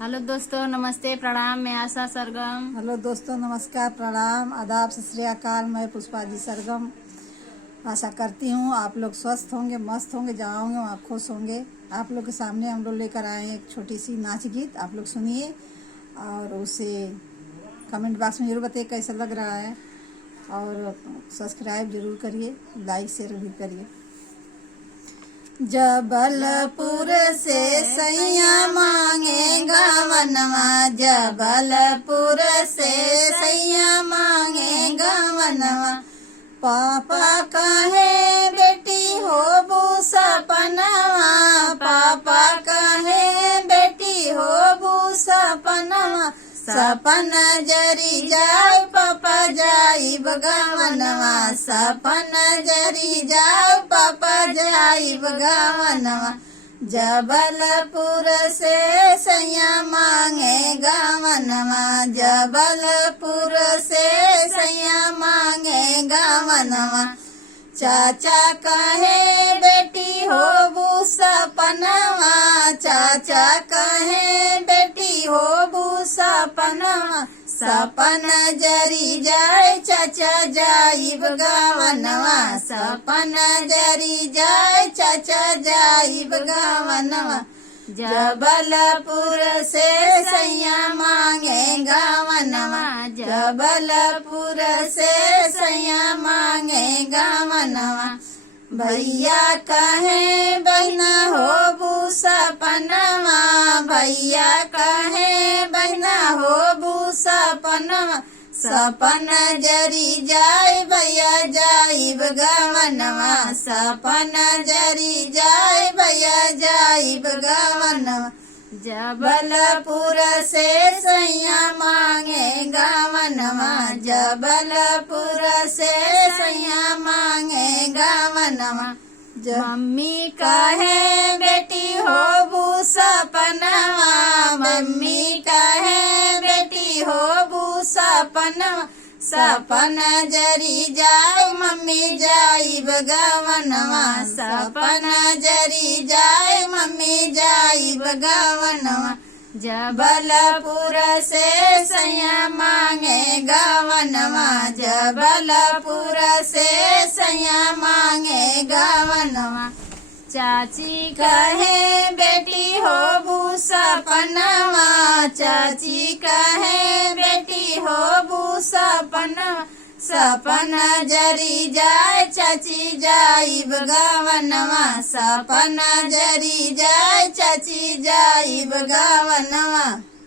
Hello दोस्तों, नमस्ते, प्रणाम। मैं आशा सरगम। हेलो दोस्तों, नमस्कार, प्रणाम, आदाब, सत श्री अकाल। मैं पुष्पा जी सरगम आशा करती हूँ आप लोग स्वस्थ होंगे, मस्त होंगे, जहाँ होंगे वहाँ खुश होंगे। आप लोग के सामने हम लोग लेकर आए हैं एक छोटी सी नाच गीत। आप लोग सुनिए और उसे कमेंट बॉक्स में जरूर बताइए कैसा लग रहा है, और सब्सक्राइब जरूर करिए, लाइक शेयर भी करिए। जबलपुर से सैया मांगे गवनवा, जबलपुर से सैया मांगे गवनवा। पापा कहे बेटी होबू सपनवा, पापा कहे बेटी होबू सपनवा। सपन जरी जाए पापा जाई बगवनवा, सपन जरी जाए पापा जाई बगवनवा। जबलपुर से सैया मांगे गवनवा, जबलपुर से सैया मांगे गवनवा। चाचा कहे बेटी होबू सपनवा, चाचा कहे बेटी होबू सपनवा। सपन जरी जाए चाचा जाइब गवनवा, सपन जरी जाए चाचा जाइब गवनवा। जबलपुर से सैया मांगे गवनवा, जबलपुर से सैया मांगे गवनवा। भैया कहे बहना होबू सपनवा, भैया कहे बहना होबू सपनवा। सपन जरी जाए भैया जाइब गवनवा, सपन जरी जाए भैया जाइब गवनवा। जबलपुर से सैया मांगे गवनवा, जबलपुर से सैया मांगे गवनवा। मम्मी कहे बेटी होबू सपनवा, मम्मी कहे बेटी होबू सपनवा। सपन जरी जाए मम्मी जाइब गवनवा, सपन जरी जाए मम्मी जाइब गवनवा। जबलपुर से सैया मांगे गवनवा, जबलपुर से सैया मांगे गवनवा। चाची कहे बेटी होबू सपनवा, चाची कहे बेटी होबू सपनवा। सपन जरी जाए चाची जाइब गवनवा, सपन जरी जाए चाची जाइब गवनवा।